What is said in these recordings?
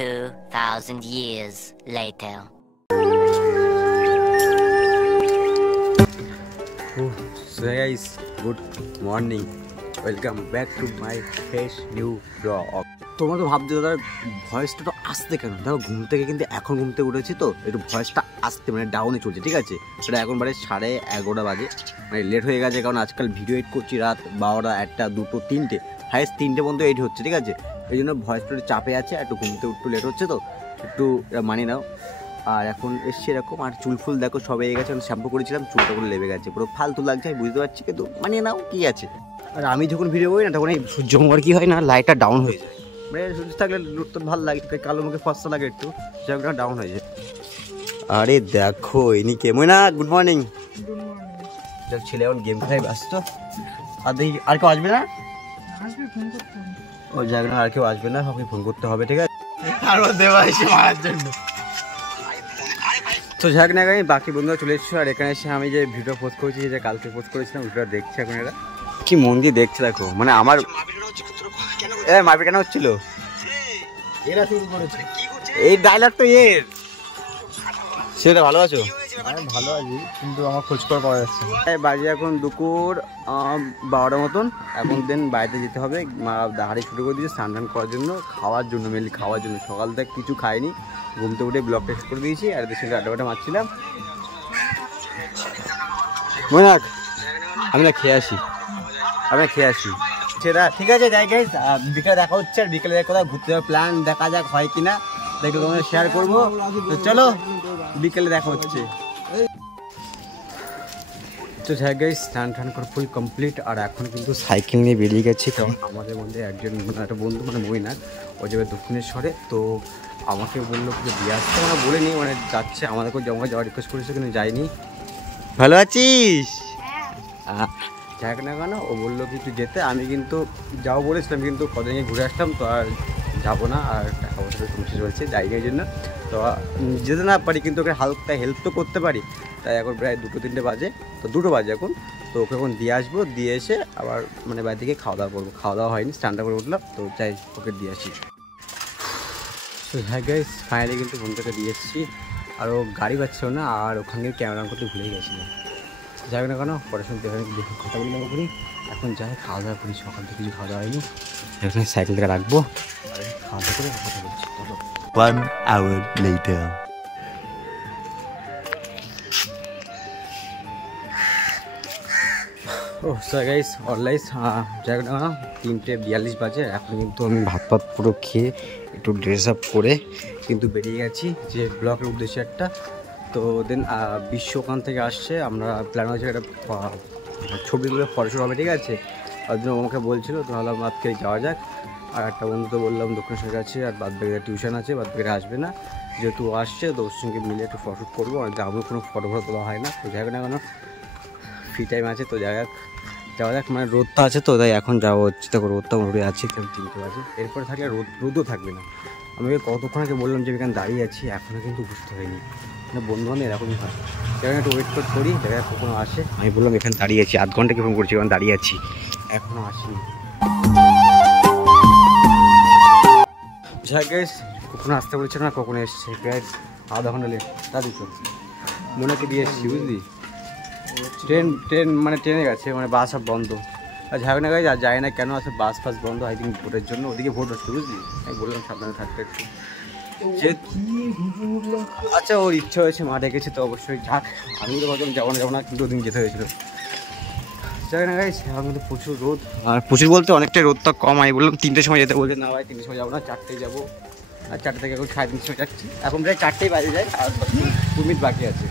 2,000 years later. So guys, good morning. Welcome back to my fresh new vlog. তোমরা তো ভাবছো দাদা ভয়েসটা তো আসতে কেন, দেখো ঘুম থেকে কিন্তু এখন ঘুম থেকে উঠেছি তো একটু ভয়েসটা আসতে মানে ডাউনে চলছে, ঠিক আছে। সেটা এখন বারে 11:30 বাজে, মানে লেট হয়ে গেছে কারণ আজকাল ভিডিও এডিট করছি রাত 12টা 1টা 2টো 3টে হাইস্ট 3টে পর্যন্ত এডিট হচ্ছে, ঠিক আছে। এই জন্য ভয়েসটা একটু চাপে আছে, একটু ঘুমতে একটু লেট হচ্ছে তো একটু মানিয়ে নাও। আর এখন এসছে এরকম, আর চুল ফুল দেখো সবে এ গেছে, শ্যাম্পু করেছিলাম চুলটা করে লেবে গেছে, পুরো ফালতু লাগছে আমি বুঝতে পারছি, কিন্তু মানিয়ে নাও কি আছে। আর আমি যখন ভিডিও করি না তখন এই সূর্য হওয়ার কি হয় না, লাইটটা ডাউন হয়ে যায়, মানে সূর্য থাকলে তো ভালো লাগে, কালো মুখে ফসা লাগে একটু, সেটা ডাউন হয়ে যায়। আরে দেখো ইনি কেমন না, গুড মর্নিং। যাক ছেলে এখন গেম খেলায় ব্যস্ত, আর দেখি আর কেউ আসবে না, ও যাক না আর কেউ আসবে না, আমাকে ফোন করতে হবে, ঠিক আছে। আর ও দেওয়া এসে মারার জন্য তো যাক না, আমি বাকি বন্ধুরা চলে এসেছো, আর এখানে এসে আমি যে ভিডিও পোস্ট করেছি, যে কালকে পোস্ট করেছিলাম ভিডিওটা দেখছি এখন এরা কি মন দিয়ে দেখছে দেখো, মানে আমার মারপিট কেন হচ্ছিল, এরা শুরু করেছে এই ডায়লগ তো এর। সেটা ভালো আছো? আমি ভালো আছি, কিন্তু আমার খোঁজ করে পাওয়া যাচ্ছে না। বাজে এখন দুপুর 12টার মতন, এখন দেন বাড়িতে যেতে হবে, মা দাঁড়িয়ে ছুটে করে দিয়েছে স্নান টান করার জন্য, খাওয়ার জন্য মেনলি খাওয়ার জন্য। সকাল থেকে কিছু খাইনি, ঘুমতে উঠে ব্লগ টেস্ট করে দিয়েছি, আর এদের সঙ্গে আড্ডা মারছিলাম। মনাক আমি না খেয়ে আসি, সেটা ঠিক আছে যাই গাইস, বিকেলে দেখা হচ্ছে, আর বিকেলে কোথাও ঘুরতে যাওয়ার প্ল্যান দেখা যাক হয় কিনা, দেখলে তোমাদের শেয়ার করবো। তো চলো বিকেলে দেখা হচ্ছে। তো যাই গাইস, স্নান টান করে ফুল কমপ্লিট, আর এখন কিন্তু সাইকেল নিয়ে বেরিয়ে গেছি, কারণ আমাদের মধ্যে একজন একটা বন্ধু মানে মইনাক, ও যাবে দক্ষিণেশ্বরে, তো আমাকে বললো যে দিয়ে আসতে, মানে বলিনি, মানে যাচ্ছে, আমাদেরকেও জমা যাওয়ার রিকোয়েস্ট করেছে কিন্তু যাইনি। ভালো আছিস? যাক না কেন, ও বললো কিছু যেতে, আমি কিন্তু যাও বলেছিলাম, কিন্তু কদিন ঘুরে আসলাম তো আর যাবো না, আর টাকা পয়সা সমস্যা চলছে যাইনি এই জন্য, তো যেতে না পারি, কিন্তু ওকে হালকা হেল্প তো করতে পারি। তাই এখন প্রায় 2-3টে বাজে, তো 2টো বাজে এখন, তো ওকে এখন দিয়ে আসবো, দিয়ে এসে আবার মানে বাড়ি থেকে খাওয়া দাওয়া করবো। খাওয়া দাওয়া হয়নি, স্নানটা করে উঠলাম, তো যাই ওকে দিয়ে আসি। তো হ্যাঁ গাইস, ফাইনালি কিন্তু বন্ধুকে দিয়ে এসেছি, আর ও গাড়ি পাচ্ছিল না, আর ওখানে ক্যামেরা করতে ভুলে গেছিলো। যাবে না কেন, পরে শুনতে দেখে কথা বললাম করি, এখন যাই খাওয়া দাওয়া করি, সকাল থেকে কিছু খাওয়া দাওয়া হয়নি, এখানে সাইকেল থেকে রাখবো, আর খাওয়া দাওয়া করে কথা বলছি। 1 hour later. ও গাইস অলরাইট, যাই না 3:42 বাজে, এখন কিন্তু আমি ভাত পুরো খেয়ে একটু ড্রেস আপ করে কিন্তু বেরিয়ে গেছি যে ব্লগের উদ্দেশ্যে একটা। তো দেন বিশ্ব ওখান থেকে আসছে, আমরা প্ল্যান হয়েছে একটা ছবিগুলো ফটোশ্যুট হবে, ঠিক আছে। তার জন্য আমাকে বলছিল, তো ভাবলাম আজকে যাওয়া যাক। আর একটা বন্ধু তো বললাম দক্ষিণেশ্বর আছে, আর বাদ বাকিরা টিউশন আছে, বাদ বাকিরা আসবে না, যেহেতু আসছে তো ওর সঙ্গে মিলে একটু ফটোশ্যুট করবো, আর গ্রামে কোনো ফটো তোলা হয় না, তো যাই না কেন ফ্রি টাইম আছে, তো যাওয়া যাক, মানে রোদটা আছে তো তাই এখন যাওয়া হচ্ছে। দেখো রোদটা মোটামুটি আছে, কেউ 3টে বাজে, এরপরে থাকলে রোদও থাকবে না। আমাকে কতক্ষণ আগে বললাম যে এখানে দাঁড়িয়ে আছি, এখনও কিন্তু বুঝতে হয়নি, মানে বন্ধু বান্ধব এরকমই হয়, সেখানে একটু ওয়েট করি, দেখা যাক কখনো আসে। আমি বললাম এখানে দাঁড়িয়ে আছি, আধ ঘন্টা কি ফোন করছি, এখানে দাঁড়িয়ে আছি, এখনও আসেনি। যাই গাইস, কখনো আসতে বলছে না, কখনো এসছে গাইস, আধা ঘন্টা লেট, তাদের তো মনেকে দিয়ে এসেছি বুঝলি। ট্রেন মানে ট্রেনে গেছে, মানে বাস সব বন্ধ, আর ঝাড়খণ্ডে গাইজ আর যায় না কেন আছে, বাস ফাস বন্ধ, আই থিঙ্ক ভোটের জন্য, ওদিকে ভোট হচ্ছে বুঝলি। আমি বললাম সাবধানে থাকতে একটু, যে আচ্ছা ওর ইচ্ছা হয়েছে, মা ডেকেছে তো অবশ্যই যাক, আমি তো ভাবলাম যাবো না, কিন্তু ওদিন যেতে হয়েছিল। যাই না গাইজ, এখন কিন্তু প্রচুর রোদ, আর প্রচুর বলতে অনেকটাই রোদটা কম। আমি বললাম 3টের সময় যেতে, বলছে না ভাই 3টের সময় যাবো না, 4টেয় যাবো, আর 4টে থেকে এখন 3:30 সময় যাচ্ছি, এখন প্রায় 4টেই বাজে যায়, আর 2 মিনিট বাকি আছে,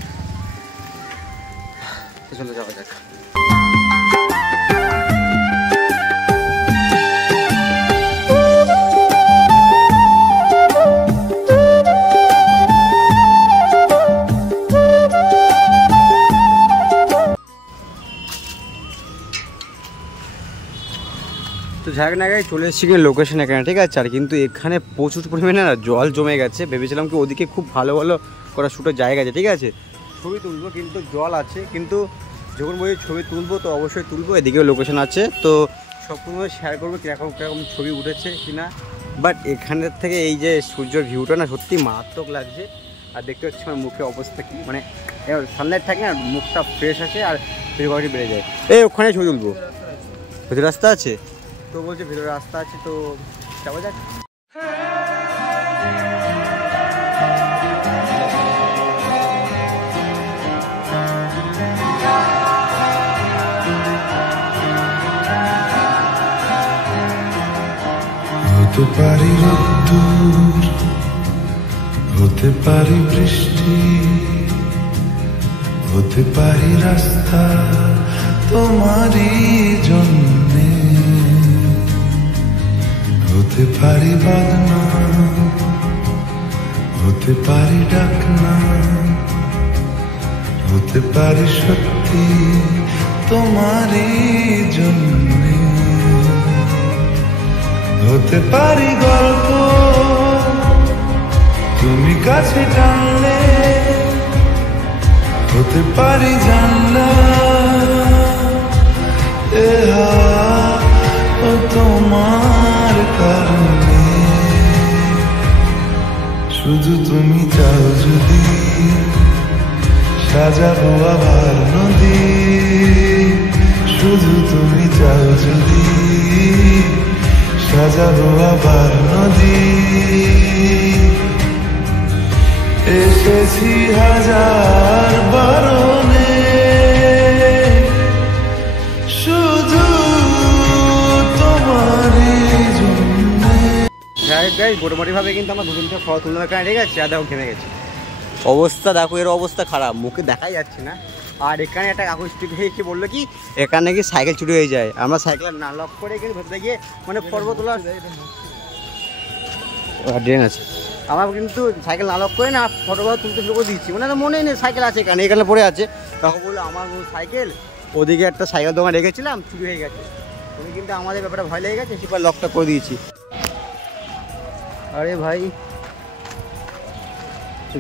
তো চলে যাওয়া যাক। তো ঝাড়খণ্ডে চলে এসেছি কিন্তু লোকেশন এখানে, ঠিক আছে। আর কিন্তু এখানে প্রচুর পরিমাণে না জল জমে গেছে, ভেবেছিলাম কি ওদিকে খুব ভালো করা শ্যুটের জায়গা আছে, ঠিক আছে, ছবি তুলবো, কিন্তু জল আছে, কিন্তু যখন বলি ছবি তুলবো তো অবশ্যই তুলবো, এদিকেও লোকেশন আছে, তো সবসময় শেয়ার করবো কীরকম ছবি উঠেছে কি না, বাট এখানের থেকে এই যে সূর্যের ভিউটা না সত্যি মারাত্মক লাগছে। আর দেখতে পাচ্ছি আমার মুখের অবস্থা কি, মানে সানলাইট থাকে না, মুখটা ফ্রেশ আছে আর ফিরবাড়ি বেড়ে যায়। এই ওখানে ছবি তুলবো, ভেতরে রাস্তা আছে তো, বলছে ভেতরে রাস্তা আছে তো যাবো যাক। হতে পারি রোদ্দুর, হতে পারি বৃষ্টি, হতে পারি রাস্তা তোমারই জন্যে, হতে পারি বাগনা, হতে পারি ডাকনা, হতে পারি সত্যি তোমারই জন্যে, হতে পারি গল্প তুমি কাছে টানলে, হতে পারি জানলা এ হাওয়া তোমার কারণে, শুধু তুমি চাও যদি সাজাবো আবার নদী, শুধু তুমি চাও যদি সাজাবো আবার নদী, এসেছি হাজার বারণে শুধু তোমারই জন্যে। মোটামুটিভাবে কিন্তু আমার 2-3টা ফটো তুলনার কারণে ঠিক আছে, আর দেখো ঘেমে গেছে অবস্থা, দেখো এর অবস্থা খারাপ, মুখে দেখাই যাচ্ছে না। আর এখানে একটা কাগজ টিপ হয়ে বললো কি এখানে কি সাইকেল চুরি হয়ে যায়, আমরা সাইকেল না লক করে কিন্তু ভেতরে গিয়ে মানে ফটো তোলার ড্রেন আছে, আমার কিন্তু সাইকেল না লক করে না ফটোগুলো তুলতে শুরু করে দিচ্ছি, মানে মনেই নেই সাইকেল আছে এখানে, এখানে পড়ে আছে। তখন বললো আমার সাইকেল ওদিকে একটা সাইকেল দোকান রেখেছিলাম চুরি হয়ে গেছে, উনি কিন্তু আমাদের ব্যাপারটা ভয় লেগে গেছে, সেবার লকটা করে দিয়েছি। আরে ভাই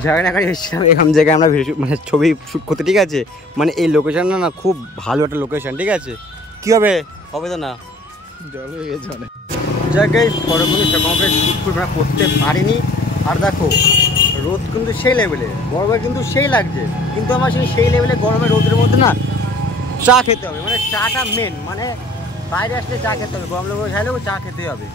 ঝাড়খানাখানি এসেছিলাম, এখান জায়গায় আমরা মানে ছবি শ্যুট করতে, ঠিক আছে, মানে এই লোকেশানটা না খুব ভালো একটা লোকেশান, ঠিক আছে। কী হবে হবে তো না জল হয়ে গেছে অনেক জায়গায় ফটোগুলো সেরকমভাবে শ্যুট করতে পারিনি। আর দেখো রোদ কিন্তু সেই লেভেলে, গরমে কিন্তু সেই লাগছে, কিন্তু আমার সেই লেভেলে গরমে রোদের মধ্যে না চা খেতে হবে, মানে চাটা মেন, মানে বাইরে আসলে চা খেতে হবে, গরম লোক খাইলেও চা খেতে হবে।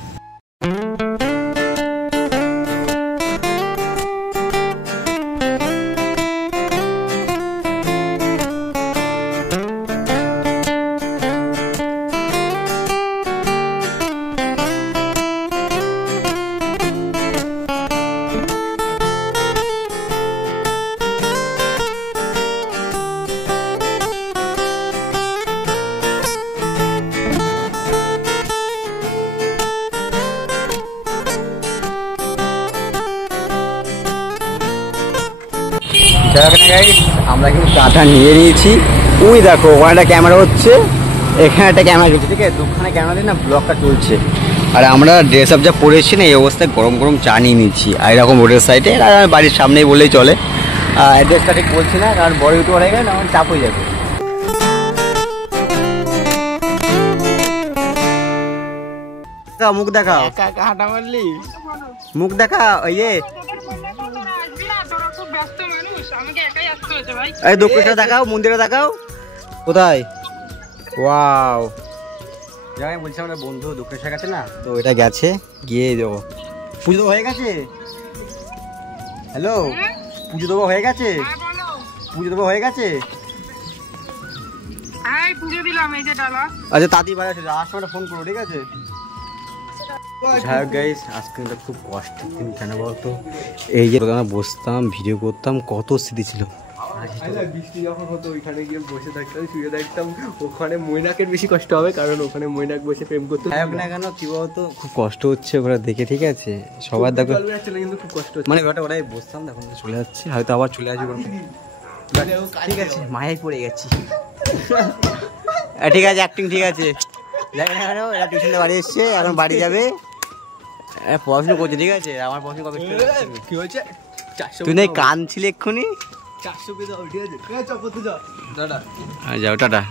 আমরা কিন্তু চাটা নিয়ে নিয়েছি, ওই দেখো ওখানে একটা ক্যামেরা হচ্ছে, এখানে একটা ক্যামেরা চলছে, ঠিক আছে, দুখানে ক্যামেরা দিয়ে না ব্লগটা চলছে। আর আমরা ড্রেস আপ যা পরেছি না এই অবস্থায় গরম গরম চা নিয়ে নিচ্ছি, আর এরকম রোডের সাইডে, আর বাড়ির সামনেই বললেই চলে। অ্যাড্রেসটা ঠিক বলছি না কারণ বড় ইউটিউবার হয়ে গেলে আমার চাপ হয়ে যাবে। মুখ দেখাও, হাঁটা মারলি মুখ দেখা, ইয়ে এই দক্ষিণটা দেখাও, মন্দিরে দেখাও কোথায়। ওয়াও যাই বলছি আমরা বন্ধু দক্ষিণেশ্বর গেছে না, তো এটা গেছে গিয়ে দেবো পুজো দেবো হয়ে গেছে। হ্যালো পুজো দেবো হয়ে গেছে, পুজো দেবো হয়ে গেছে। আচ্ছা তাঁতি বাড়ি আছে, আসার সময় ফোন করো, ঠিক আছে। যাই গাইস আজকে খুব কষ্টের দিন, কেন বলতো এই যে আমরা বসতাম ভিডিও করতাম, কত স্মৃতি ছিল। বৃষ্টি যখন হতো ওইখানে গিয়ে বসে থাকতাম, শুয়ে থাকতাম, ওখানে মৈনাকের বেশি কষ্ট হবে কারণ ওখানে মৈনাক বসে প্রেম করতো। না কেন কি বলতো খুব কষ্ট হচ্ছে ওরা দেখে, ঠিক আছে, সবার দেখো কিন্তু খুব কষ্ট হচ্ছে, মানে ওটাই বসতাম, এখন চলে যাচ্ছে, হয়তো আবার চলে আসবে, ঠিক আছে, মায়ায় পড়ে গেছি। ঠিক আছে অ্যাক্টিং ঠিক আছে, এরা টিউশনে বাড়ি এসছে, এখন বাড়ি যাবে, পড়াশোনা করছে, ঠিক আছে, আমার পড়াশোনা কবে কি হয়েছে তুই নাই কান ছিলে এক্ষুনি, 400 পেয়ে যাও, ঠিক আছে, যাও টাটা।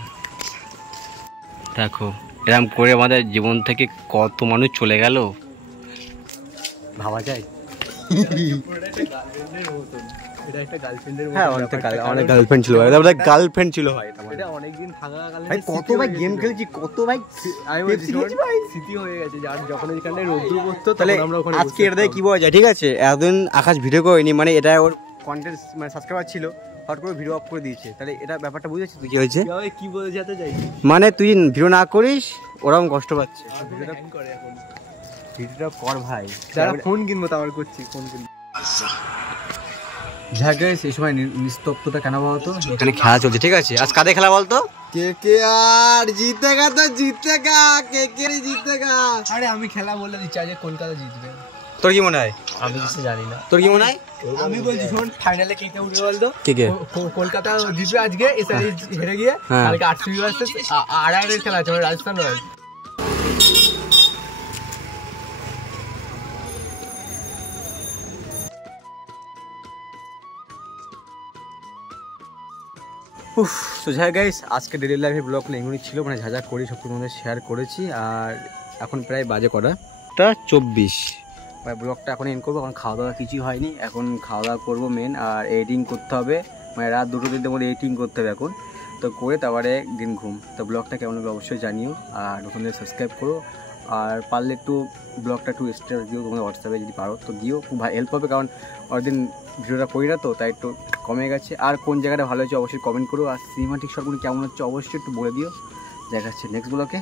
দেখো এরকম করে আমাদের জীবন থেকে কত মানুষ চলে গেল, ভাবা যায়। এটা একটা গার্লফ্রেন্ডের হ্যাঁ অনেক গার্লফ্রেন্ড ছিল ভাই, গার্লফ্রেন্ড ছিল ভাই। এটা অনেকদিন থাকাকালীন ভাই কত ভাই গেম খেলেছি, কত ভাই আমি বলছি স্মৃতি হয়ে গেছে, যার যখন ওইখানে রোদ্দুর পড়তো তাহলে তখন আমরা ওখানে আজকে এটা দিয়ে কি বলা যায়, ঠিক আছে? এতদিন আকাশ ভিডিও করেনি, মানে এটা ওর কন্টেন্ট মানে সাবস্ক্রাইবার ছিল, হট করে ভিডিও অফ করে দিয়েছে। তাহলে এটা ব্যাপারটা বুঝেছিস তুই কি হয়েছে? কি বলে যেতে চাই, মানে তুই ভিডিও না করিস ওরকম কষ্ট পাচ্ছে। ভিডিওটা করে এখন ভিডিওটা কর ভাই। যারা ফোন কিনবো তো আমার করছি, ফোন কিনবো। যাক গাইস, এই সময় নিস্তব্ধতা কেন বলতো? এখানে খেলা চলছে, ঠিক আছে? আজ কাদের খেলা বলতো? কেকেআর জিতেগা তো জিতেগা, কেকেআর জিতেগা। আরে আমি খেলা বলে দিচ্ছি, আজ কলকাতা জিতবে। তোর কি মনে হয়? আমি কিছু জানি না। তোর কি মনে হয়? আমি বলছি শোন, ফাইনালে কে উঠবে বলতো? কে? কলকাতা জিতবে আজকে, এসআরএ হেরে গিয়ে। কালকে আরসিবি ভার্সেস আরআর খেলা আছে, রাজস্থান রয়্যালস। তো যাই গাইস, আজকে ডেলি লাইফের ব্লগ এগুলি ছিল, মানে যা যা করি সব তোমাদের শেয়ার করেছি। আর এখন প্রায় বাজে কটা 24, মানে ব্লগটা এখন এন্ড করবো। এখন খাওয়া দাওয়া কিছুই হয়নি, এখন খাওয়া দাওয়া করবো মেন, আর এডিটিং করতে হবে, মানে রাত 2টো 3টের মধ্যে এডিটিং করতে হবে এখন। তো করে তারপরে দিন ঘুম। তো ব্লগটা কেমন হবে অবশ্যই জানিও, আর নতুনদের সাবস্ক্রাইব করো, আর পারলে একটু ব্লগটা একটু স্টেটাস দিও তোমাদের হোয়াটসঅ্যাপে, যদি পারো তো দিও, খুব হেল্প হবে। কারণ অনেকদিন ভিডিওটা করি না তো, তাই একটু কমে গেছে। আর কোন জায়গাটা ভালো হচ্ছে অবশ্যই কমেন্ট করো, আর সিনেমাটিক শটগুলি কেমন হচ্ছে অবশ্যই একটু বলে দিও। দেখা যাচ্ছে নেক্সট ব্লগে।